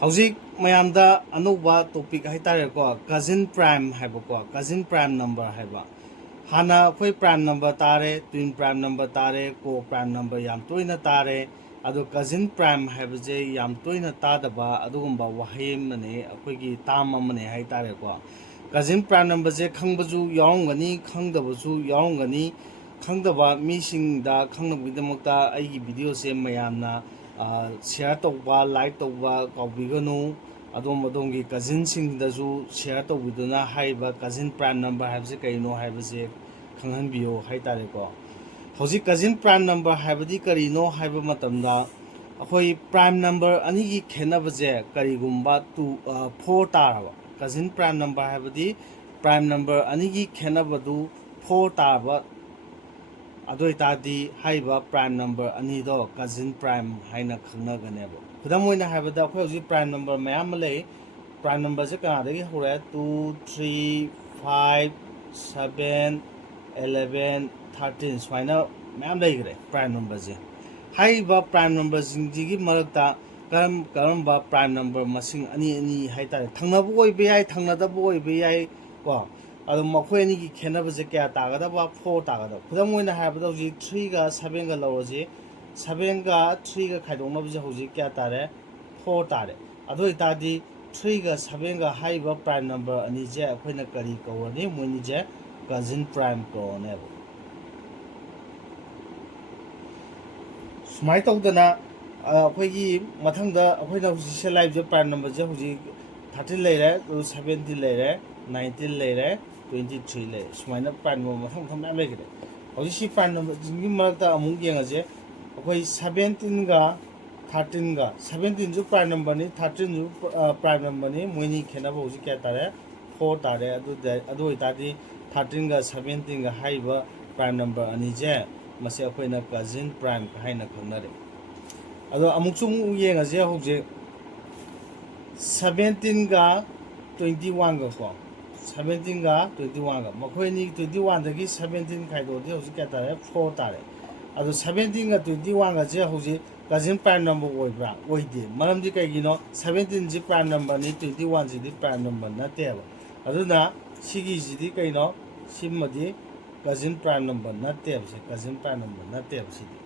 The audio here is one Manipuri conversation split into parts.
ꯍꯧꯖꯤꯛ ꯃꯌꯥꯝꯗ ꯑꯅꯧꯕ ꯇꯣꯄꯤꯛ ꯍꯥꯏꯇꯥꯔꯦꯀꯣ ꯀꯖꯤꯟ ꯄ꯭ꯔꯥꯏꯝ ꯍꯥꯏꯕꯀꯣ ꯀꯖꯤꯟ ꯄ꯭ꯔꯥꯏꯝ ꯅꯝꯕꯔ ꯍꯥꯏꯕ ꯍꯥꯟꯅ ꯑꯩꯈꯣꯏ ꯄ꯭ꯔꯥꯏꯝ ꯅꯝꯕꯔ ꯇꯥꯔꯦ ꯇ꯭ꯋꯤꯟ ꯄ꯭ꯔꯥꯏꯝ ꯅꯝꯕꯔ ꯇꯥꯔꯦ ꯀꯣ ꯄ꯭ꯔꯥꯏꯝ ꯅꯝꯕꯔ ꯌꯥꯝ ꯇꯣꯏꯅ ꯇꯥꯔꯦ ꯑꯗꯣ ꯀꯖꯤꯟ ꯄ꯭ꯔꯥꯏꯝ ꯍꯥꯏꯕꯁꯦ ꯌꯥꯝ ꯇꯣꯏꯅ ꯇꯥꯗꯕ ꯑꯗꯨꯒꯨꯝꯕ ꯋꯥꯍꯩ ꯑꯃꯅꯦ ꯑꯩꯈꯣꯏꯒꯤ ꯇꯥꯝ ꯑꯃꯅꯦ ꯍꯥꯏꯇꯥꯔꯦꯀꯣ ꯀꯖꯤꯟ ꯄ꯭ꯔꯥꯏꯝ ꯅꯝꯕꯔꯁꯦ ꯈꯪꯕꯁꯨ ꯌꯥꯎꯔꯝꯒꯅꯤ ꯈꯪꯗꯕꯁꯨ ꯌꯥꯎꯔꯝꯒꯅꯤ ꯈꯪꯗꯕ ꯃꯤꯁꯤꯡꯗ ꯈꯪꯅꯕꯒꯤꯗꯃꯛꯇ ꯑꯩꯒꯤ ꯚꯤꯗꯤꯑꯣꯁꯦ ꯃꯌꯥꯝꯅ ꯁꯤꯌꯥꯔ ꯇꯧꯕ ꯂꯥꯏꯛ ꯇꯧꯕ ꯀꯥꯎꯕꯤꯒꯅꯨ ꯑꯗꯣꯝꯒꯤ ꯀꯖꯤꯟꯁꯤꯡꯗꯁꯨ ꯁꯤꯌꯥꯔ ꯇꯧꯕꯤꯗꯨꯅ ꯍꯥꯏꯔꯤꯕ ꯀꯖꯤꯟ ꯄ꯭ꯔꯥꯏꯝ ꯅꯝꯕꯔ ꯍꯥꯏꯕꯁꯤ ꯀꯔꯤꯅꯣ ꯍꯥꯏꯕꯁꯦ ꯈꯪꯍꯟꯕꯤꯌꯨ ꯍꯥꯏꯇꯥꯔꯦꯀꯣ ꯍꯧꯖꯤꯛ ꯀꯖꯤꯟ ꯄ꯭ꯔꯥꯏꯝ ꯅꯝꯕꯔ ꯍꯥꯏꯕꯗꯤ ꯀꯔꯤꯅꯣ ꯍꯥꯏꯕ ꯃꯇꯝꯗ ꯑꯩꯈꯣꯏ ꯄ꯭ꯔꯥꯏꯝ ꯅꯝꯕꯔ ꯑꯅꯤꯒꯤ ꯈꯦꯠꯅꯕꯁꯦ ꯀꯔꯤꯒꯨꯝꯕ 4 ꯇꯥꯔꯕ ꯀꯖꯤꯟ ꯄ꯭ꯔꯥꯏꯝ ꯅꯝꯕꯔ ꯍꯥꯏꯕꯗꯤ ꯄ꯭ꯔꯥꯏꯝ ꯅꯝꯕꯔ ꯑꯅꯤꯒꯤ ꯈꯦꯠꯅꯕꯗꯨ 4 ꯇꯥꯔꯕ ꯑꯗꯨ ꯑꯣꯏꯇꯥꯔꯗꯤ ꯍꯥꯏꯔꯤꯕ ꯄ꯭ꯔꯥꯏꯝ ꯅꯝꯕꯔ ꯑꯅꯤꯗꯣ ꯀꯖꯤꯟ ꯄ꯭ꯔꯥꯏꯝ ꯍꯥꯏꯅ ꯈꯪꯅꯒꯅꯦꯕ ꯈꯨꯗꯝ ꯑꯣꯏꯅ ꯍꯥꯏꯕꯗ ꯑꯩꯈꯣꯏ ꯍꯧꯖꯤꯛ ꯄ꯭ꯔꯥꯏꯝ ꯅꯝꯕꯔ ꯃꯌꯥꯝ ꯑꯃ ꯂꯩ ꯄ꯭ꯔꯥꯏꯝ ꯅꯝꯕꯔꯁꯦ ꯀꯅꯥꯗꯒꯤ ꯍꯧꯔꯦ 2 3 5 7 11 13 ꯁꯨꯃꯥꯏꯅ ꯃꯌꯥꯝ ꯂꯩꯈ꯭ꯔꯦ ꯄ꯭ꯔꯥꯏꯝ ꯅꯝꯕꯔꯁꯦ ꯍꯥꯏꯔꯤꯕ ꯄ꯭ꯔꯥꯏꯝ ꯅꯝꯕꯔꯁꯤꯡꯁꯤꯒꯤ ꯃꯔꯛꯇ ꯀꯔꯝꯕ ꯄ꯭ꯔꯥꯏꯝ ꯅꯝꯕꯔ ꯃꯁꯤꯡ ꯑꯅꯤ ꯍꯥꯏꯇꯥꯔꯦ ꯊꯪꯅꯕ ꯑꯣꯏꯕ ꯌꯥꯏ ꯊꯪꯅꯗꯕ ꯑꯣꯏꯕ ꯌꯥꯏ ꯀꯣ ꯑꯗꯣ ꯃꯈꯣꯏ ꯑꯅꯤꯒꯤ ꯈꯦꯠꯅꯕꯁꯦ ꯀꯌꯥ ꯇꯥꯒꯗꯕ 4 ꯇꯥꯒꯗꯕ ꯈꯨꯗꯝ ꯑꯣꯏꯅ ꯍꯥꯏꯔꯕꯗ ꯍꯧꯖꯤꯛ 3ꯒ 7ꯒ lꯧꯔꯁꯤ 7ꯒ 3ꯒ ꯈꯥꯏꯗꯣꯛꯅꯕꯁꯦ ꯍꯧꯖꯤꯛ ꯀꯌꯥ ꯇꯥꯔꯦ 4 ꯇꯥꯔꯦ ꯑꯗꯨ ꯑꯣꯏꯇꯥꯔꯗꯤ 3ꯒ 7ꯒ ꯍꯥꯏꯔꯤꯕ ꯄ꯭ꯔꯥꯏꯝ ꯅꯝꯕꯔ ꯑꯅꯤꯁꯦ ꯑꯩꯈꯣꯏꯅ ꯀꯔꯤ ꯀꯧꯔꯅꯤ ꯃꯣꯏꯅꯤꯁꯦ ꯀꯖꯤꯟ ꯄ꯭ꯔꯥꯏꯝ ꯀꯧꯔꯅꯦꯕ ꯁꯨꯃꯥꯏꯅ ꯇꯧꯗꯅ ꯑꯩꯈꯣꯏꯒꯤ ꯃꯊꯪꯗ ꯑꯩꯈꯣꯏꯅ ꯍꯧꯖꯤꯛ ꯁꯦꯂꯥꯏꯕꯁꯦ ꯄ꯭ꯔꯥꯏꯝ ꯅꯝꯕꯔꯁꯦ ꯍꯧꯖꯤꯛ 13 ꯂꯩꯔꯦ 17 ꯂꯩꯔꯦ 19 ꯂꯩꯔꯦ 23 ꯂꯩꯔꯦ ꯁꯨꯃꯥꯏꯅ ꯄ꯭ꯔꯥꯏꯝ ꯅꯝꯕꯔ ꯃꯊꯪ ꯃꯌꯥꯝ ꯂꯩꯈ꯭ꯔꯦ ꯍꯧꯖꯤꯛ ꯁꯤ ꯄ꯭ꯔꯥꯏꯝ ꯅꯝꯕꯔꯁꯤꯡꯒꯤ ꯃꯔꯛꯇ ꯑꯃꯨꯛ ꯌꯦꯡꯉꯁꯦ ꯑꯩꯈꯣꯏ 17ꯒ 13ꯒ 17ꯁꯨ ꯄ꯭ꯔꯥꯏꯝ ꯅꯝꯕꯔꯅꯤ 13ꯁꯨ ꯄ꯭ꯔꯥꯏꯝ ꯅꯝꯕꯔꯅꯤ ꯃꯣꯏꯅꯤ ꯈꯦꯠꯅꯕ ꯍꯧꯖꯤꯛ ꯀꯌꯥ ꯇꯥꯔꯦ 4 ꯇꯥꯔꯦ ꯑꯗꯨ ꯑꯣꯏꯇꯥꯔꯗꯤ 13ꯒ 17ꯒ ꯍꯥꯏꯔꯤꯕ ꯄ꯭ꯔꯥꯏꯝ ꯅꯝꯕꯔ ꯑꯅꯤꯁꯦ ꯃꯁꯤ ꯑꯩꯈꯣꯏꯅ ꯀꯖꯤꯟ ꯄ꯭ꯔꯥꯏꯝ ꯍꯥꯏꯅ ꯈꯪꯅꯔꯦ ꯑꯗꯣ ꯑꯃꯨꯛꯁꯨ ꯌꯦꯡꯉꯁꯦ ꯍꯧꯖꯤꯛ 17ꯒ 21ꯒ ꯀꯣ 17ꯒ 21ꯒ ꯃꯈꯣꯏ ꯑꯅꯤ 21ꯗꯒꯤ 17 ꯈꯥꯏꯗꯣꯛꯑꯗꯤ ꯍꯧꯖꯤꯛ ꯀꯌꯥ ꯇꯥꯔꯦ 4 ꯇꯥꯔꯦ ꯑꯗꯣ 17ꯒ 21ꯒꯁꯦ ꯍꯧꯖꯤꯛ ꯀꯖꯤꯟ ꯄ꯭ꯔꯥꯏꯝ ꯅꯝꯕꯔ ꯑꯣꯏꯕ꯭ꯔꯥ ꯑꯣꯏꯗꯦ ꯃꯔꯝꯗꯤ ꯀꯩꯒꯤꯅꯣ 17ꯁꯤ ꯄ꯭ꯔꯥꯏꯝ ꯅꯝꯕꯔꯅꯤ 21ꯁꯤꯗꯤ ꯄ꯭ꯔꯥꯏꯝ ꯅꯝꯕꯔ ꯅꯠꯇꯦꯕ ꯑꯗꯨꯅ ꯁꯤꯒꯤꯁꯤꯗꯤ ꯀꯩꯅꯣ ꯁꯤꯃꯗꯤ ꯀꯖꯤꯟ ꯄ꯭ꯔꯥꯏꯝ ꯅꯝꯕꯔ ꯅꯠꯇꯦꯕ ꯁꯤ ꯀꯖꯤꯟ ꯄ꯭ꯔꯥꯏꯝ ꯅꯝꯕꯔ ꯅꯠꯇꯦꯕ ꯁꯤꯗꯤ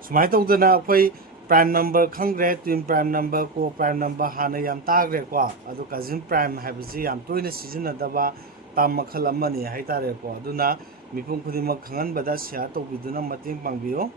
ꯁꯨꯃꯥꯏꯅ ꯇꯧꯗꯅ ꯑꯩꯈꯣꯏ ꯄ꯭ꯔꯥꯏꯝ ꯅꯝꯕꯔ ꯈꯪꯈ꯭ꯔꯦ ꯇ꯭ꯋꯤꯟ ꯄ꯭ꯔꯥꯏꯝ ꯅꯝꯕꯔ ꯀꯣ ꯄ꯭ꯔꯥꯏꯝ ꯅꯝꯕꯔ ꯍꯥꯟꯅ ꯌꯥꯝ ꯇꯥꯈ꯭ꯔꯦꯀꯣ ꯑꯗꯣ ꯀꯖꯤꯟ ꯄ꯭ꯔꯥꯏꯝ ꯍꯥꯏꯕꯁꯤ ꯌꯥꯝ ꯇꯣꯏꯅ ꯁꯤꯖꯤꯟꯅꯗꯕ ꯇꯥꯝ ꯃꯈꯜ ꯑꯃꯅꯤ ꯍꯥꯏꯇꯥꯔꯦꯀꯣ ꯑꯗꯨꯅ ꯃꯤꯄꯨꯝ ꯈꯨꯗꯤꯡꯃꯛ ꯈꯪꯍꯟꯕꯗ ꯁꯤꯌꯥꯔ ꯇꯧꯕꯤꯗꯨꯅ ꯃꯇꯦꯡ ꯄꯥꯡꯕꯤꯌꯨ